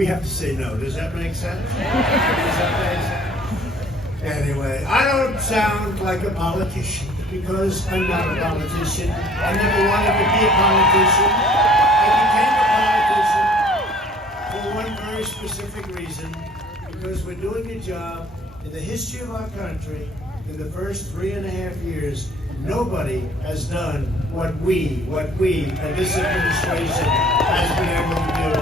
we have to say no. Does that make sense? Does that make sense? Anyway, I don't sound like a politician because I'm not a politician. I never wanted to be a politician. I became a politician for one very specific reason, because we're doing a job in the history of our country. In the first 3.5 years, nobody has done what we and this administration has been able to do.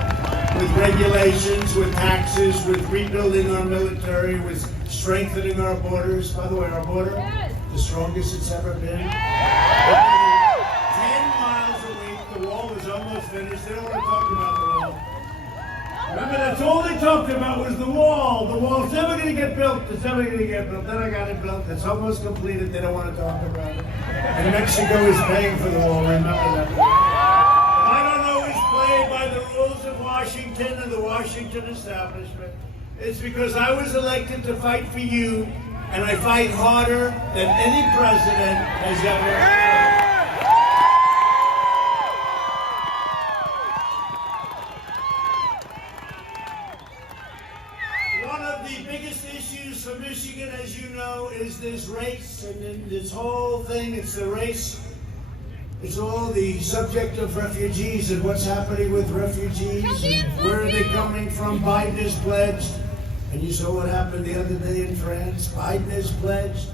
With regulations, with taxes, with rebuilding our military, with strengthening our borders. By the way, our border, the strongest it's ever been. 10 miles a week, the wall is almost finished. They don't want to talk about the wall. Remember, that's all they talked about was the wall. The wall's never going to get built. It's never going to get built. Then I got it built. It's almost completed. They don't want to talk about it. And Mexico is paying for the wall. Remember that. I don't always play by the rules of Washington and the Washington establishment. It's because I was elected to fight for you, and I fight harder than any president has ever. For Michigan, as you know, is this race, and in this whole thing, it's the race. It's all the subject of refugees and what's happening with refugees and where are they coming from. Biden has pledged, and you saw what happened the other day in France. Biden has pledged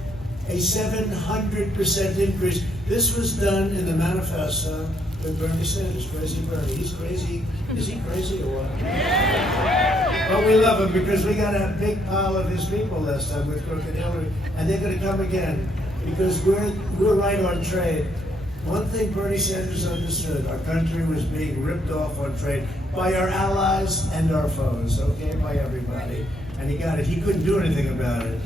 a 700% increase. This was done in the manifesto with Bernie Sanders, Crazy Bernie. He's crazy. Is he crazy or what? But we love him because we got a big pile of his people last time with Crooked Hillary, and they're going to come again because we're right on trade. One thing Bernie Sanders understood, our country was being ripped off on trade by our allies and our foes, okay, by everybody. And he got it. He couldn't do anything about it.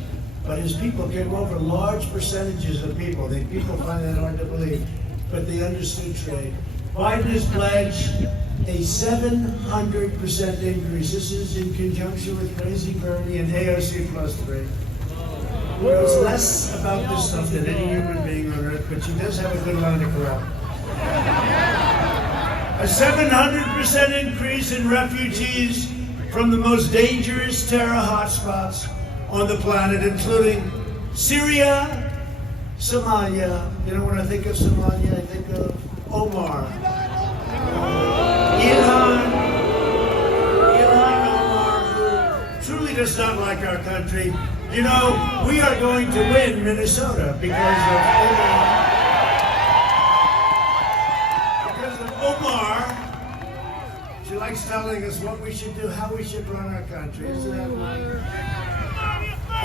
But his people came over, large percentages of people. People find that hard to believe, but they understood trade. Biden has pledged a 700% increase. This is in conjunction with Crazy Bernie and AOC plus 3. He knows less about this stuff than any human being on earth, but she does have a good line of corrupt. A 700% increase in refugees from the most dangerous terror hotspots on the planet, including Syria, Somalia. You know, when I think of Somalia, I think of Omar. Ilhan Omar, who truly does not like our country. You know, we are going to win Minnesota because of Omar. Because of Omar. She likes telling us what we should do, how we should run our country. Isn't that right?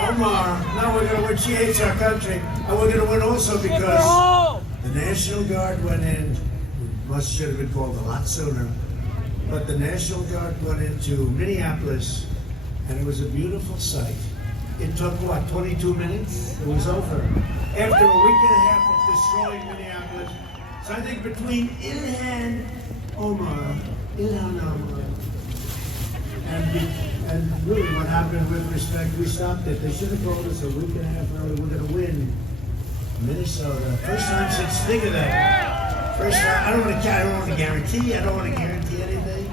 Omar, now we're going to win. She hates our country. And we're going to win also because the National Guard went in. Should have been called a lot sooner. But the National Guard went into Minneapolis, and it was a beautiful sight. It took, what, 22 minutes? It was over. After a week and a half of destroying Minneapolis. So I think between Ilhan Omar, and really what happened with respect, we stopped it. They should have told us a week and a half early, we're going to win Minnesota. First time since, think of that. First time, I don't want to guarantee anything.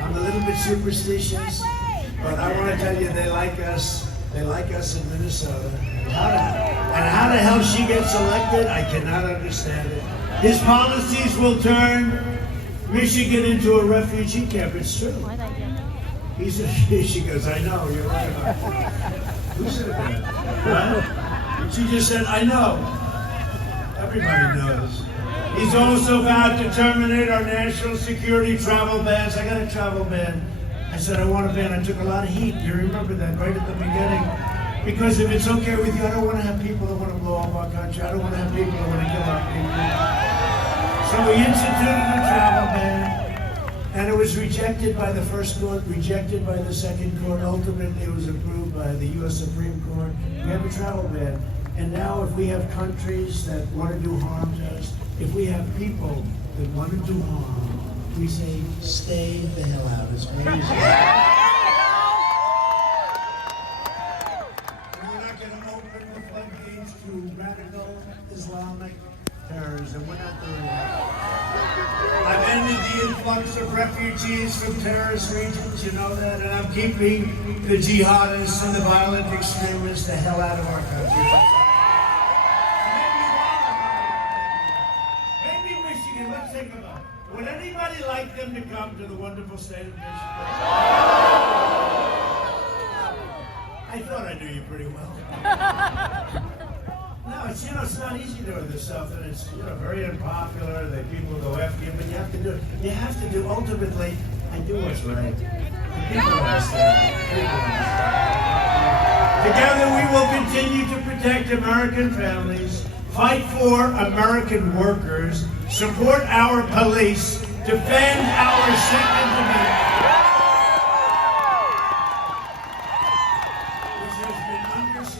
I'm a little bit superstitious, but I want to tell you they like us. They like us in Minnesota. And how the hell she gets elected, I cannot understand it. His policies will turn Michigan into a refugee camp. It's true. She goes, I know, you're right about that. Who said that? What? She just said, I know. Everybody knows. He's also vowed to terminate our national security travel bans. I got a travel ban. I said I want a ban. I took a lot of heat. You remember that right at the beginning. Because if it's okay with you, I don't want to have people that want to blow up our country. I don't want to have people that want to kill our people. So we instituted a travel ban. And it was rejected by the first court, rejected by the second court. Ultimately, it was approved by the U.S. Supreme Court. We have a travel ban. And now if we have countries that want to do harm to us, if we have people that want to do harm, we say, stay the hell out. It's crazy. We're not going to open the floodgates to radical Islamic terrorism. We're not doing that. I've ended the influx of refugees. refugees from terrorist regions, you know that, and I'm keeping the jihadists and the violent extremists the hell out of our country. Maybe Michigan, let's think about it. Would anybody like them to come to the wonderful state of Michigan? I thought I knew you pretty well. No, it's not easy doing this stuff, and it's very unpopular. That people go after you, but you have to do it. You have to do ultimately. I do what's right. People understand. Together, we will continue to protect American families, fight for American workers, support our police, defend our Second Amendment.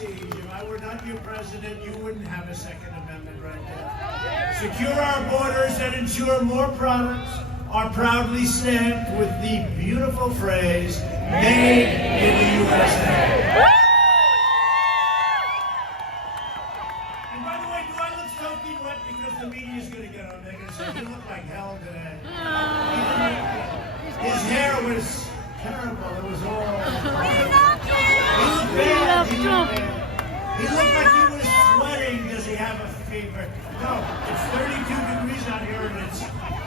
If I were not your president, you wouldn't have a Second Amendment right there. Secure our borders and ensure more products are proudly stamped with the beautiful phrase, made in the USA. And by the way, do I look soaking wet because the media's going to get on? They're going to say, you look like hell today. His hair was terrible. It was all... He looked like he was sweating. Does he have a fever? No, it's 32 degrees out here and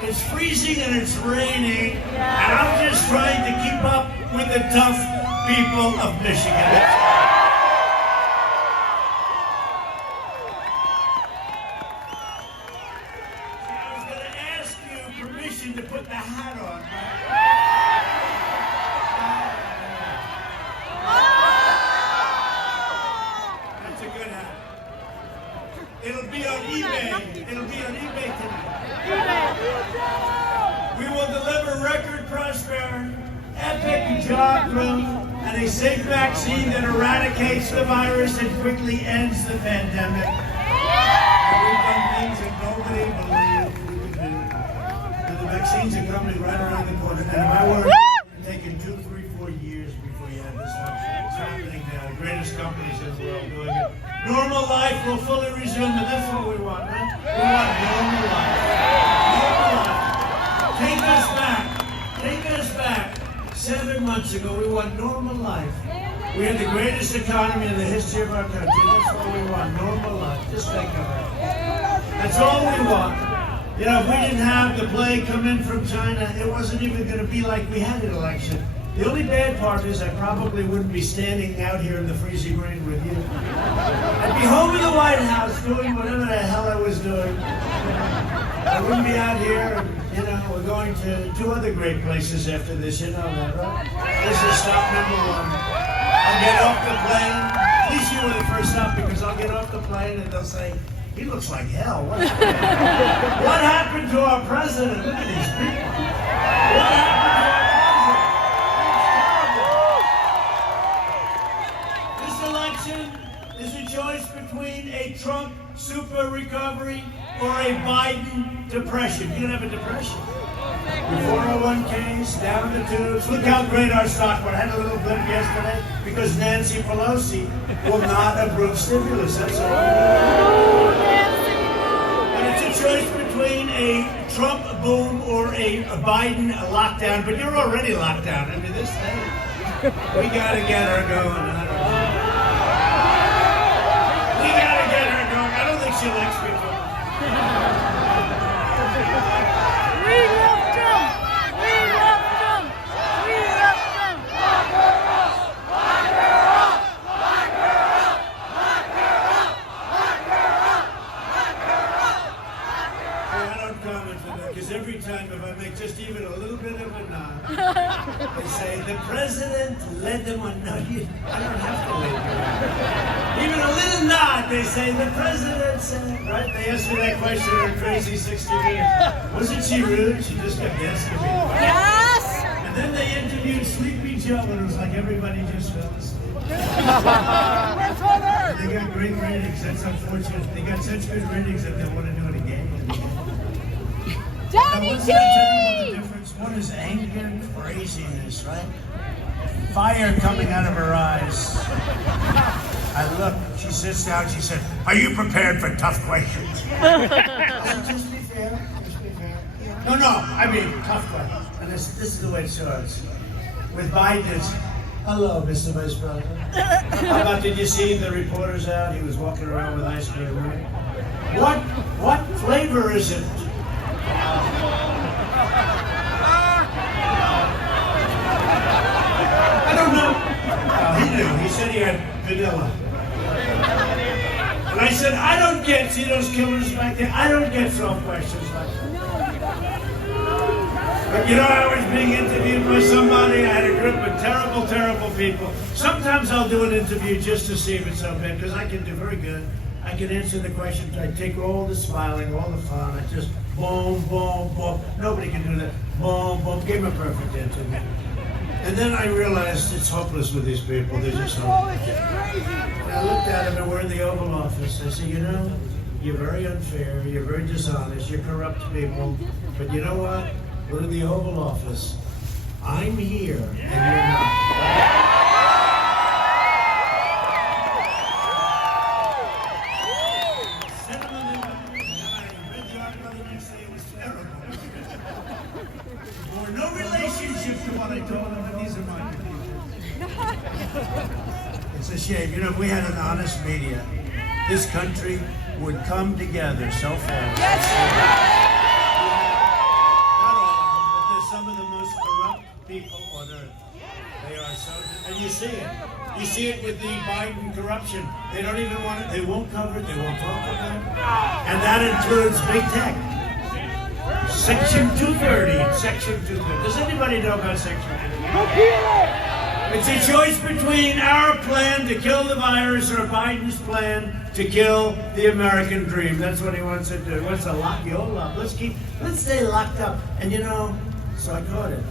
it's freezing and it's raining. And I'm just trying to keep up with the tough people of Michigan. See, I was going to ask you permission to put the hat on. It'll be on eBay. It'll be on eBay tonight. We will deliver record prosperity, epic job growth, and a safe vaccine that eradicates the virus and quickly ends the pandemic. And we've done things that nobody believed we could do. And the vaccines are coming right around the corner. And if I were taking 2, 3, 4 years before you had this stuff, it's happening now. The greatest companies in the world doing it. Normal life will fully resume, and that's what we want, right? We want normal life. Normal life. Take us back. Take us back. 7 months ago, we want normal life. We had the greatest economy in the history of our country. That's what we want, normal life. Just think of it. That's all we want. You know, if we didn't have the plague come in from China, it wasn't even going to be like we had an election. The only bad part is I probably wouldn't be standing out here in the freezing rain with you. I'd be home in the White House doing whatever the hell I was doing. I wouldn't be out here, and, we're going to 2 other great places after this, you know that, right? This is stop number 1. I'll get off the plane. At least you were the first stop, because I'll get off the plane and they'll say, he looks like hell. What happened? What happened to our president? Look at these people. What happened to our is a choice between a Trump super recovery or a Biden depression. You can have a depression. The 401ks, down the tubes. Look how great our stock was. I had a little blip yesterday because Nancy Pelosi will not approve stimulus. That's all. And it's a choice between a Trump boom or a Biden lockdown. But you're already locked down. I mean, this thing, we got to get her going. I don't know. She likes me. We love Trump. We love Trump. We love Trump. Lock her up. Lock her up. Lock her up. Lock her up. Lock her up. Lock her up. I don't comment on that because every time if I make just even a little bit of a nod, they say the president led them on. No, I don't have to lead them. Even a little nod, they say the president said. Right? They asked me that question in Crazy 60 Minutes. Wasn't she rude? She just kept asking me. Yes. And then they interviewed Sleepy Joe, and it was like everybody just fell asleep. They got great ratings. That's unfortunate. They got such good ratings that they want to do it again. Johnny Now, what's T! the difference? One is anger and craziness, right? Fire coming out of her eyes. I look, she sits down, she said, are you prepared for tough questions? I said, just be fair, just be fair. No, I mean, tough questions. And this is the way it starts. With Biden, it's, hello, Mr. Vice President. How about, did you see the reporters out? He was walking around with ice cream, right? What flavor is it? I don't know. He knew. He said he had vanilla. And I said, I don't get, see those killers back there? I don't get soft questions like that. But you know, I was being interviewed by somebody. I had a group of terrible, terrible people. Sometimes I'll do an interview just to see if it's so bad, because I can do very good. I can answer the questions. I take all the smiling, all the fun. I just boom, boom, boom. Nobody can do that. Boom, boom. Give them a perfect interview. And then I realized it's hopeless with these people. They're just hopeless. And I looked at them, and we're in the Oval Office. I said, you know, you're very unfair. You're very dishonest. You're corrupt people. But you know what? We're in the Oval Office. I'm here, and you're not. Or no relationship to what I told them, but these are my people. It's a shame. You know, if we had an honest media, this country would come together so fast. Not all of them, but they're some of the most corrupt people on earth. They are so, and you see it. You see it with the Biden corruption. They don't even want it. They won't cover it. They won't talk about it. And that includes big tech. Section 230. Section 230. Does anybody know about Section 230? It's a choice between our plan to kill the virus or Biden's plan to kill the American dream. That's what he wants to do. He wants to lock you all up. Let's stay locked up. And you know, so I caught it.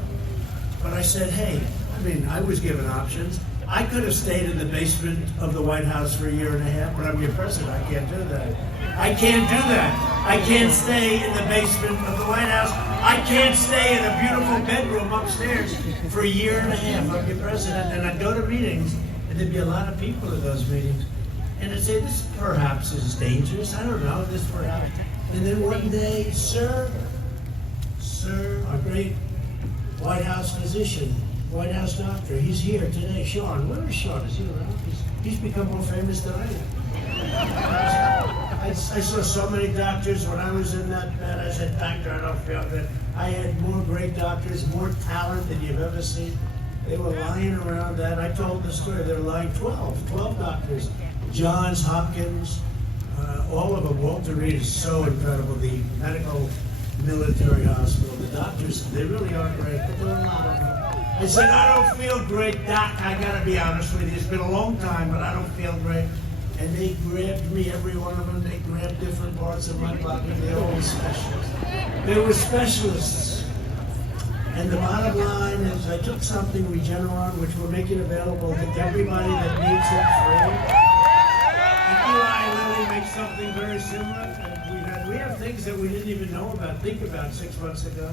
But I said, hey, I mean, I was given options. I could have stayed in the basement of the White House for a year and a half, but I'm your president. I can't do that. I can't do that. I can't stay in the basement of the White House. I can't stay in a beautiful bedroom upstairs for a year and a half. I'm your president. And I'd go to meetings, and there'd be a lot of people at those meetings. And I'd say, this perhaps is dangerous. I don't know, this perhaps. And then one day, sir, our great White House physician, White House doctor, he's here today. Sean, where is Sean? Is he around? He's become more famous than I am. I saw so many doctors when I was in that bed. I said, doctor, I don't feel good. I had more great doctors, more talent than you've ever seen. They were lying around that. I told the story. They were lying 12 doctors. Johns Hopkins, all of them. Walter Reed is so incredible. The medical military hospital. The doctors, they really are great, but there are a lot of them. I said, I don't feel great, Doc. I gotta be honest with you. It's been a long time, but I don't feel great. And they grabbed me, every one of them. They grabbed different parts of my body. They were all specialists. They were specialists. And the bottom line is, I took something, Regeneron, which we're making available to everybody that needs it free. And Eli Lilly makes something very similar. And we have things that we didn't even think about 6 months ago.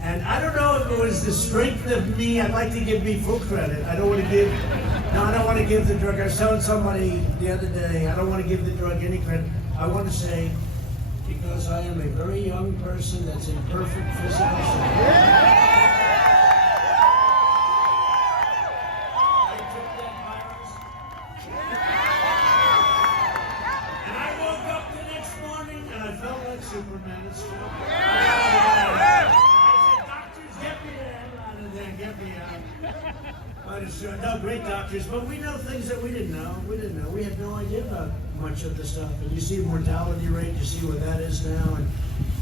And I don't know if it was the strength of me. I'd like to give me full credit. I don't want to give the drug. I was telling somebody the other day, I don't want to give the drug any credit. I want to say, because I am a very young person that's in perfect physical shape. I took that virus, and I woke up the next morning, and I felt like Superman. It's true. No, great doctors, but we know things that we didn't know. We had no idea about much of the stuff. And you see mortality rate, you see what that is now, and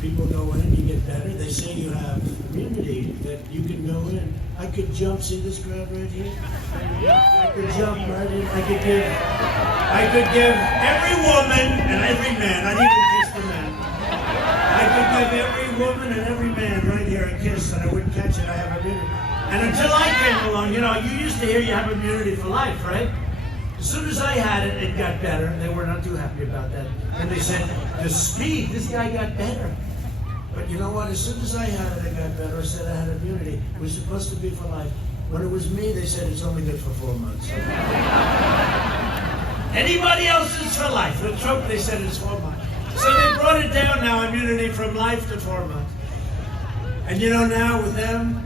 people go in, you get better. They say you have immunity, that you can go in. I could jump, see this crowd right here? I could jump right in. I could give every woman and every man, not even just the men. I could give every woman and every man right here a kiss, and I wouldn't catch it. I have immunity. And until I came along, you know, you used to hear you have immunity for life, right? As soon as I had it, it got better. They were not too happy about that. And they said, the speed, this guy got better. But you know what? As soon as I had it, it got better. I said I had immunity. It was supposed to be for life. When it was me, they said it's only good for 4 months. Anybody else is for life. With Trump, they said it's 4 months. So they brought it down now, immunity from life to 4 months. And you know now with them,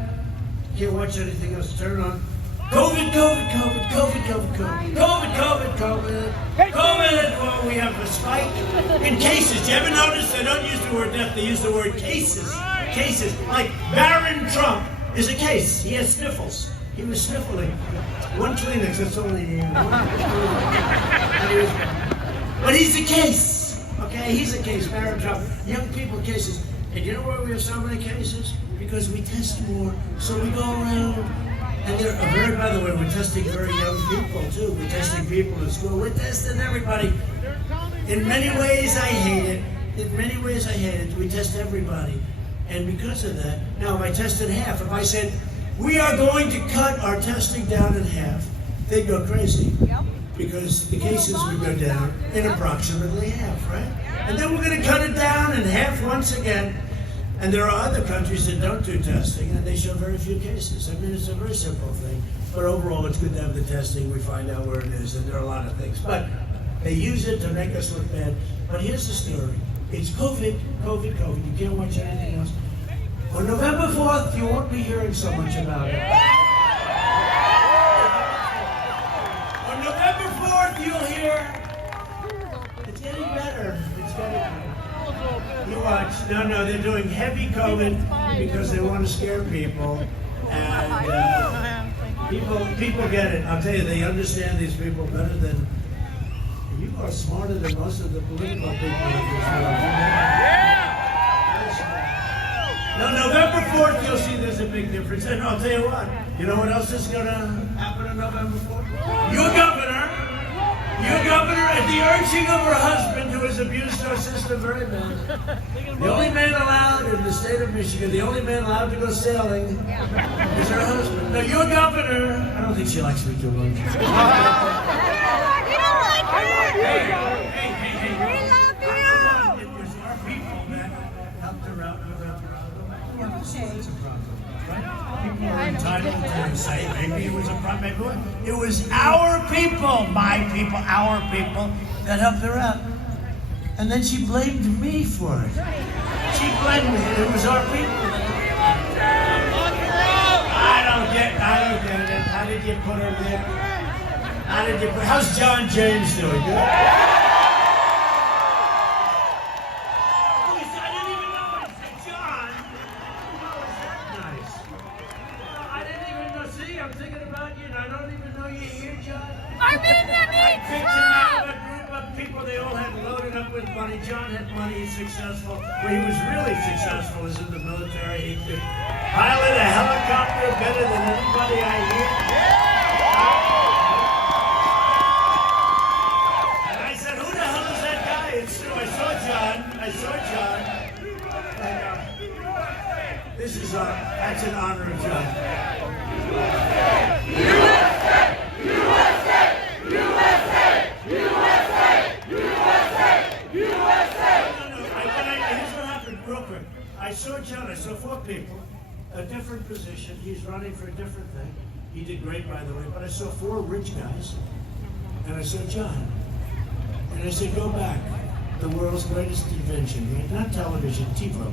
can't watch anything else. Turn on. COVID, COVID, COVID, COVID, COVID, COVID, COVID, COVID, COVID, COVID. Well, we have a spike in cases. You ever notice they don't use the word death, they use the word cases. Cases. Like Barron Trump is a case. He has sniffles. He was sniffling. One Kleenex, that's only one. But he's a case. Okay, he's a case. Barron Trump. Young people cases. And you know why we have so many cases? Because we test more. So we go around. And they're, by the way, we're testing very young people too. We're testing people in school. We're testing everybody. In many ways, I hate it. In many ways, I hate it. We test everybody. And because of that, now if I tested half, if I said, we are going to cut our testing down in half, they'd go crazy. Because the cases would go down in approximately half, right? And then we're going to cut it down in half once again. And there are other countries that don't do testing, and they show very few cases. I mean, it's a very simple thing. But overall, it's good to have the testing. We find out where it is, and there are a lot of things. But they use it to make us look bad. But here's the story. It's COVID, COVID, COVID. You can't watch anything else. On November 4th, you won't be hearing so much about it. On November 4th, you'll hear, it's getting better. It's getting better. You watch. No, they're doing heavy COVID because they want to scare people. And people get it. I'll tell you, they understand these people better than, you are smarter than most of the political people in this world. No, November 4th, you'll see there's a big difference. And I'll tell you what, you know what else is going to happen on November 4th? Your governor, at the urging of her husband, who has abused our system very bad, the only man allowed in the state of Michigan, the only man allowed to go sailing is her husband. Now, your governor, I don't think she likes me too much. People are entitled to say maybe it was a problem. It was our people, my people, our people that helped her out. And then she blamed me for it. She blamed me. It was our people. I don't get it. How did you put her there? How's John James doing? Good? I'm thinking about you, and I don't even know you're here, John. I picked him out of a group of people. They all had loaded up with money. John had money. He's successful. Where he was really successful is in the military. He could pilot a helicopter better than anybody I hear. And I said, who the hell is that guy? It's true. I saw John. This is that's in honor of John. USA! USA! USA! USA! USA! USA! No, here's what happened, real quick. I saw John, I saw 4 people, a different position. He's running for a different thing. He did great, by the way, but I saw 4 rich guys, and I saw John. And I said, go back. The world's greatest invention, right? Not television, TiVo.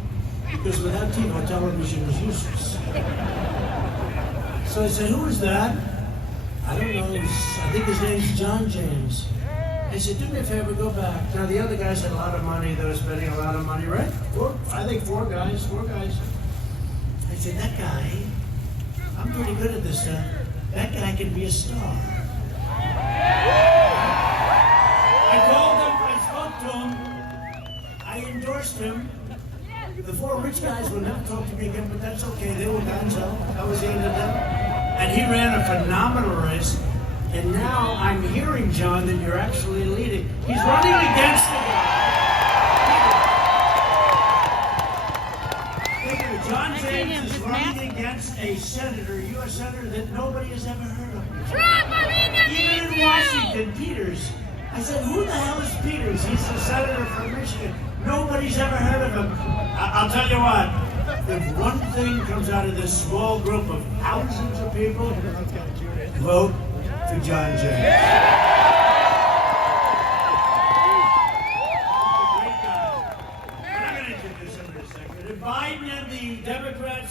Because without TiVo, television is useless. So I said, who is that? I don't know. I think his name's John James. I said, do me a favor, go back. Now, the other guys had a lot of money. They were spending a lot of money, right? 4 guys. I said, that guy, I'm pretty good at this stuff. That guy can be a star. I called him, I spoke to him, I endorsed him. The 4 rich guys will never talk to me again, but that's okay. They were gonzo. That was the end of them. And he ran a phenomenal race. And now I'm hearing, John, that you're actually leading. He's running against the guy. John James is running against a senator, U.S. senator, that nobody has ever heard of. Trump, even in Washington, Peters. I said, who the hell is Peters? He's the senator from Michigan. Nobody's ever heard of him. I'll tell you what, if one thing comes out of this small group of thousands of people, vote for John James. Great guy. I'm going to introduce him in a second. If Biden and the Democrats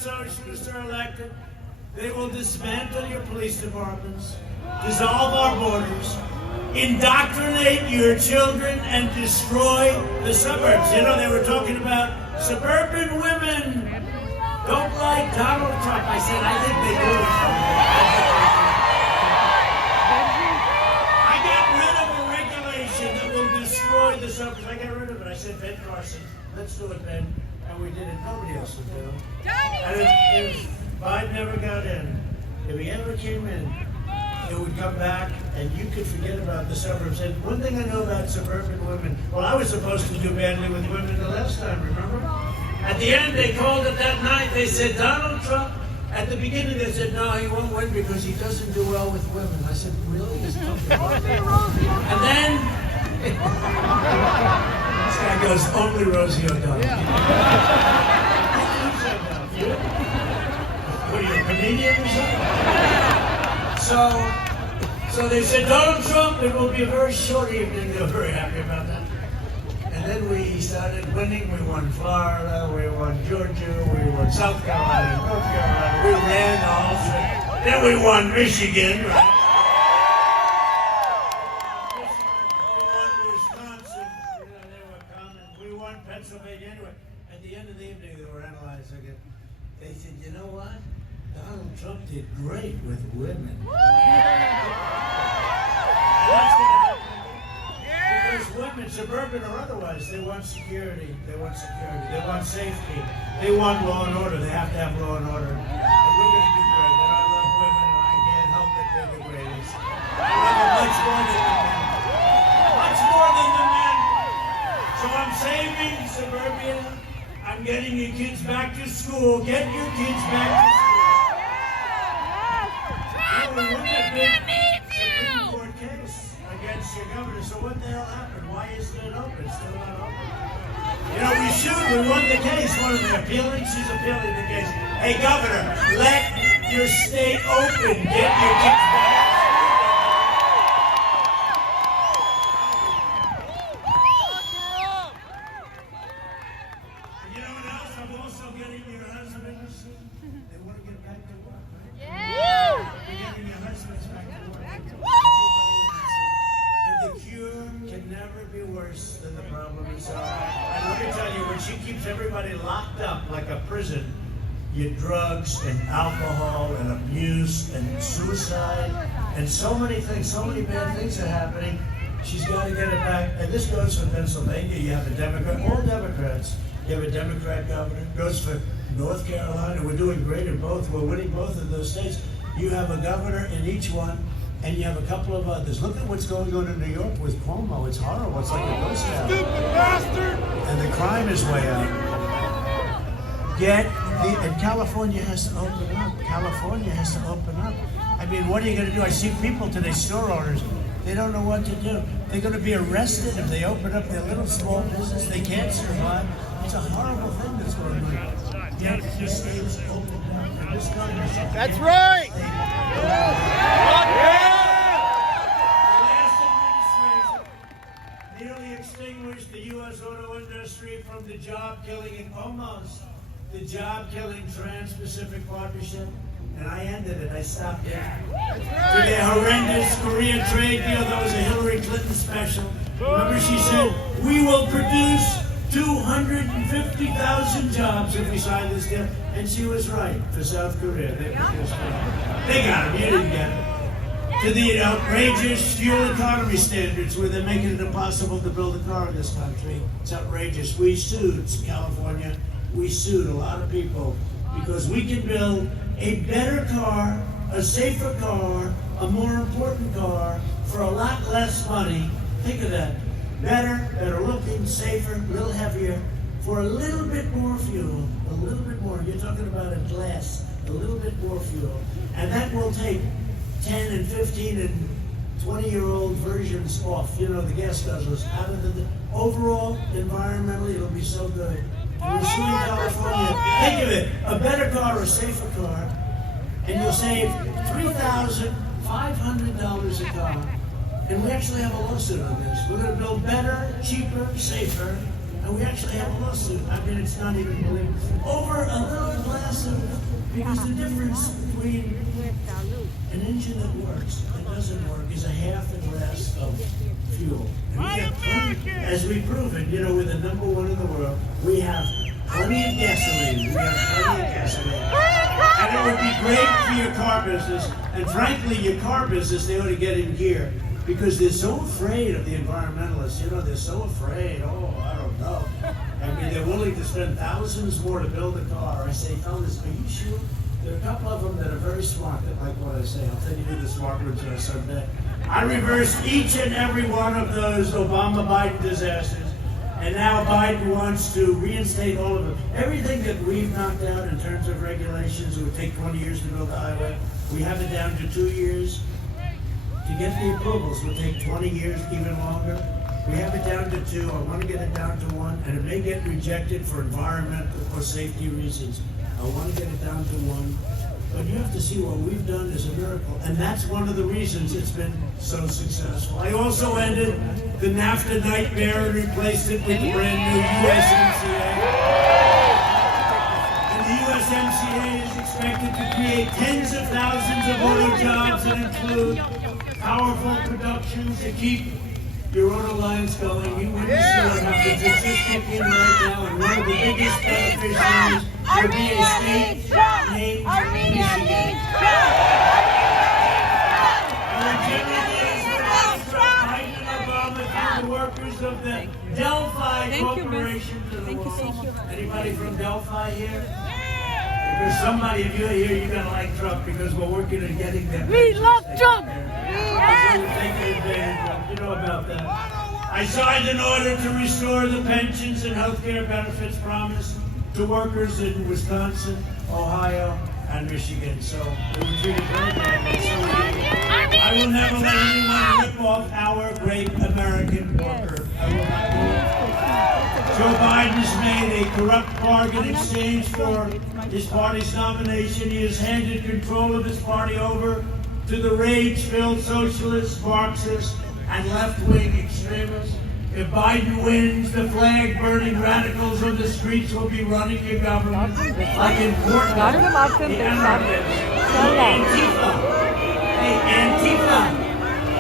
They will dismantle your police departments, dissolve our borders, indoctrinate your children, and destroy the suburbs. You know, they were talking about suburban women don't like Donald Trump. I said, I think they do. I got rid of a regulation that will destroy the suburbs. I got rid of it. I said, Ben Carson, let's do it, Ben. And we did it. Nobody else would do it. And if Biden never got in, if he ever came in, it would come back and you could forget about the suburbs. And one thing I know about suburban women, well, I was supposed to do badly with women the last time, remember? At the end, they called it that night. They said, Donald Trump, at the beginning, they said, no, he won't win because he doesn't do well with women. I said, really? And then, this guy goes, only Rosie O'Donnell. Yeah. What are you, a comedian or something? So they said, Donald Trump, it will be a very short evening. They were very happy about that. And then we started winning. We won Florida, we won Georgia, we won South Carolina, North Carolina. We ran the whole thing. Then we won Michigan, right? We won Wisconsin. You know, they were coming. We won Pennsylvania. Anyway, at the end of the evening, they were analyzing it. They said, you know what? Donald Trump did great with women. And that's what happened. Because women, suburban or otherwise, they want security. They want security. They want safety. They want law and order. They have to have law and order. And we're going to do great. And I love women, and I can't help it. They're the greatest. I love them much more than the men. Much more than the men. So I'm saving suburbia. I'm getting your kids back to school. Get your kids back to school. We won that big Supreme Court case against your governor. So what the hell happened? Why isn't it open? It's still not open. You know, we sued. We won the case. What are they appealing? She's appealing the case. Hey, governor, let your state open. Get your kids back. And you know what else? I'm also getting your husband. They want to get back to work, right? Yeah. Getting your husbands back to work. And the cure can never be worse than the problem itself. And let me tell you, when she keeps everybody locked up like a prison, your drugs and alcohol and abuse and suicide and so many things, so many bad things are happening. She's got to get it back. And this goes for Pennsylvania. You have a Democrat, all Democrats. You have a Democrat governor. It goes for North Carolina. We're doing great in both. We're winning both of those states. You have a governor in each one, and you have a couple of others. Look at what's going on in New York with Cuomo. It's horrible. It's like a ghost town. Stupid bastard! And the crime is way up. And California has to open up. California has to open up. I mean, what are you going to do? I see people today, store owners, they don't know what to do. They're going to be arrested if they open up their little small business. They can't survive. It's a horrible thing that's going on. Yet this state's opened up. And this government should That's right! The last administration nearly extinguished the U.S. auto industry from the job-killing, almost the job-killing Trans-Pacific Partnership. And I ended it. I stopped it. To their horrendous Korea trade deal that was a Hillary Clinton special. Remember, she said, we will produce 250,000 jobs if we sign this deal. And she was right for South Korea. They produced it. They got them. You didn't get them. To the outrageous fuel economy standards where they're making it impossible to build a car in this country. It's outrageous. We sued California. We sued a lot of people because we can build a better car, a safer car, a more important car for a lot less money. Think of that. Better looking, safer, a little heavier, for a little bit more fuel, a little bit more. You're talking about a glass, a little bit more fuel. And that will take 10 and 15 and 20-year-old versions off. You know, the gas guzzlers out of the overall, environmentally, it'll be so good. We're suing California. Think of it, a better car, a safer car, and you'll save $3,500 a car. And we actually have a lawsuit on this. We're going to build better, cheaper, safer, and we actually have a lawsuit. I mean, it's not even believable. Over a little glass of, because the difference between an engine that works and doesn't work is a half a glass of fuel. And we have plenty, as we've proven, you know, we're the number one in the world. We have plenty of gasoline. We have plenty of gasoline. And it would be great for your car business. And frankly, your car business, they ought to get in gear because they're so afraid of the environmentalists. You know, they're so afraid. Oh, I don't know. I mean, they're willing to spend thousands more to build a car. I say, fellas, are you sure? There are a couple of them that are very smart that like what I say. I'll tell you who the smart ones are someday. I reversed each and every one of those Obama-Biden disasters. And now Biden wants to reinstate all of them. Everything that we've knocked out in terms of regulations, it would take 20 years to build a highway. We have it down to 2 years. To get the approvals would take 20 years, even longer. We have it down to 2. I want to get it down to 1, and it may get rejected for environmental or safety reasons. I want to get it down to 1. But you have to see what we've done is a miracle. And that's one of the reasons it's been so successful. I also ended the NAFTA nightmare and replaced it with the brand new USMCA. And the USMCA is expected to create tens of thousands of auto jobs that include powerful production to keep your auto lines going. You wouldn't see what happens. It's just kicking right now. And one of the biggest beneficiaries will be a state named Michigan. The workers of the Delphi Corporation. Thank you so much. Anybody from Delphi here? There's somebody, if you're here, you're gonna like Trump because we're working on getting them. We love Trump! You know about that. I signed an order to restore the pensions and health care benefits promised to workers in Wisconsin, Ohio, and Michigan. So we were treated very badly. I will never let anyone rip off our great American worker. I will not do it. Joe Biden has made a corrupt bargain exchange for his party's nomination. He has handed control of his party over to the rage-filled socialists, Marxists, and left-wing extremists. If Biden wins, the flag-burning radicals on the streets will be running your government like in Portland. The anarchists, Antifa. Hey, Antifa.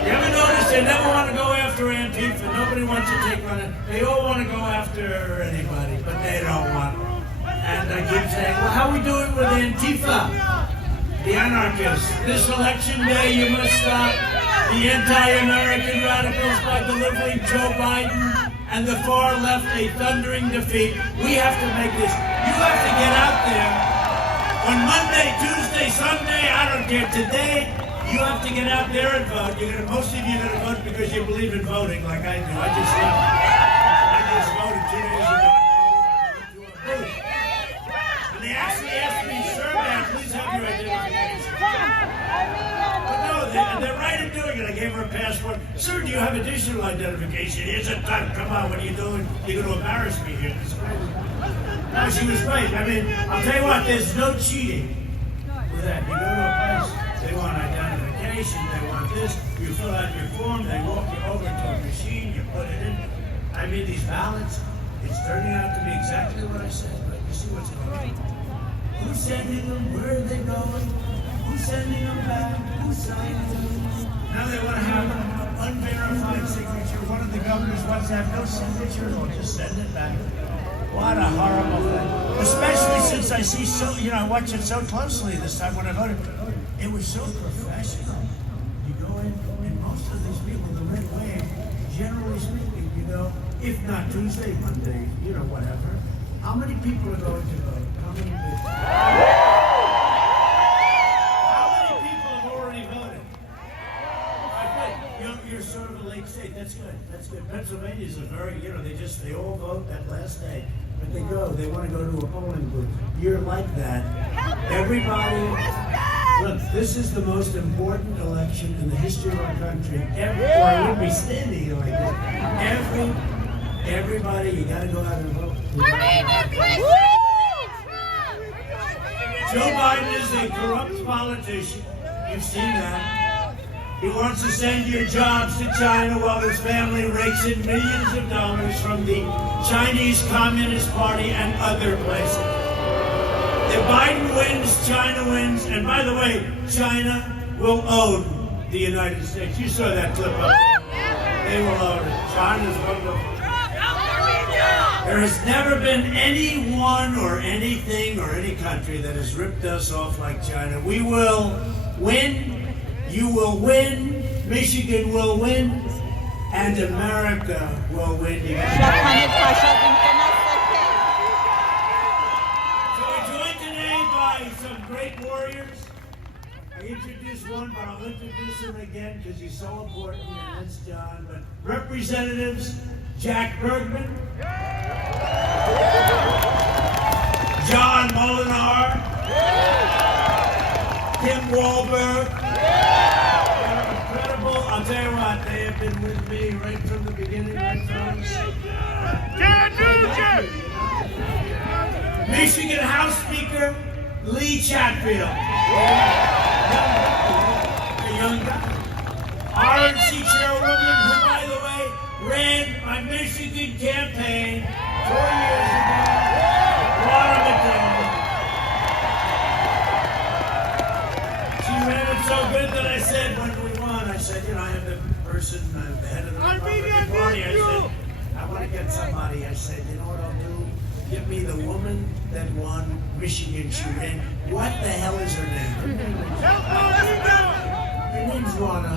You ever notice they never want to go after Antifa? Nobody wants to take on it. They all want to go after anybody, but they don't want it. And I keep saying, well, how are we doing with Antifa? The anarchists. This election day, you must stop the anti-American radicals by delivering Joe Biden and the far left a thundering defeat. We have to make this. You have to get out there on Monday, Tuesday, Sunday, I don't care, today. You have to get out there and vote. Most of you are going to vote because you believe in voting like I do. I just voted 2 days ago. And they actually asked me, sir, man, please have your identification. But no, they're right in doing it. I gave her a passport. Sir, do you have additional identification? Here's a ton. Come on, what are you doing? You're going to embarrass me here. It's crazy. No, she was right. I mean, I'll tell you what, there's no cheating with that. You go to a place. They want identification, they want this, you fill out your form, they walk you over to a machine, you put it in. I mean, these ballots, it's turning out to be exactly what I said, but you see what's going on. Who's sending them? Where are they going? Who's sending them back? Who's signing them? Now they want to have an unverified signature. One of the governors wants to have no signature, or just send it back. What a horrible thing. Especially since I see I watch it so closely this time when I voted. It was so professional. You go in, and most of these people, the red wave, generally speaking, if not Tuesday, Monday, whatever. How many people are going to vote? How many people? How many people have already voted? I think you're sort of a late state. That's good. That's good. Pennsylvania's a very, they all vote that last day. But they want to go to a polling booth. You're like that. Everybody, look, this is the most important election in the history of our country ever, or I wouldn't be standing here like this. Everybody, you got to go out and vote. Joe Biden is a corrupt politician. You've seen that. He wants to send your jobs to China while his family rakes in millions of dollars from the Chinese Communist Party and other places. If Biden wins, China wins. And by the way, China will own the United States. You saw that clip up there. They will own it. China's wonderful. There has never been anyone or anything or any country that has ripped us off like China. We will win. You will win. Michigan will win. And America will win. So we're joined today by some great warriors. I introduced one, but I'll introduce him again because he's so important, and that's John. But Representatives Jack Bergman, John Molinar, Kim Wahlberg. They're incredible. I'll tell you what, they have been with me right from the beginning, right from Michigan House Speaker Lee Chatfield. A young guy. RNC chairwoman, who, by the way, ran my Michigan campaign 4 years ago. Laura McDonald. She ran it so good that I said, when we won, I said, I have the person, the head of the Republican Party. I said, I want to get somebody. I said, you know what I'll do? Give me the woman that won Michigan. She ran. What the hell is her name? Her name's Ronna.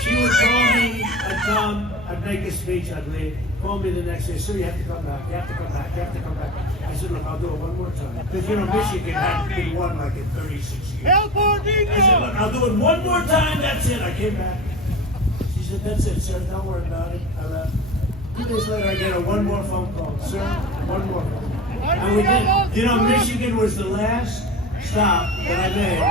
She would call me, I'd come, I'd make a speech, I'd leave. Call me the next day, sir, you have to come back, you have to come back, you have to come back. I said, look, I'll do it one more time. Because, Michigan hadn't been won like in 36 years. I said, look, I'll do it one more time, that's it. I came back. She said, that's it, sir, don't worry about it. I left. 2 days later, I get one more phone call. Sir, one more phone call. And we did. Michigan was the last stop that I made.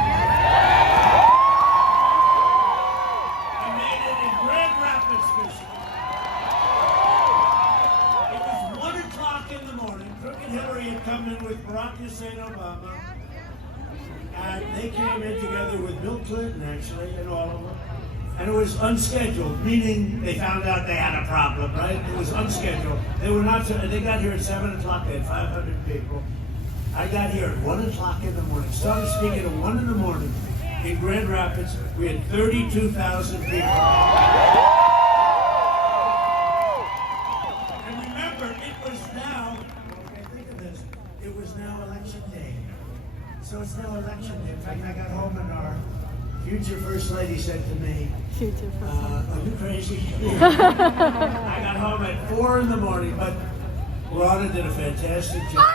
I made it in Grand Rapids, Michigan. It was 1 o'clock in the morning. Crooked Hillary had come in with Barack Hussein Obama. And they came in together with Bill Clinton, actually, and all of them. And it was unscheduled, meaning they found out they had a problem, right? It was unscheduled. They were not. They got here at 7 o'clock. They had 500 people. I got here at 1 o'clock in the morning. Started speaking at 1 in the morning in Grand Rapids. We had 32,000 people. And remember, it was now. Okay, think of this. It was now election day. So it's now election day. In fact, I got home and our future First Lady said to me, are you crazy? I got home at 4 in the morning, but Ronna did a fantastic job.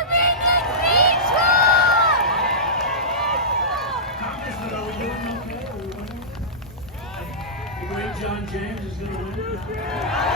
Congressman, are we doing okay? Are we winning? The great John James is going to win.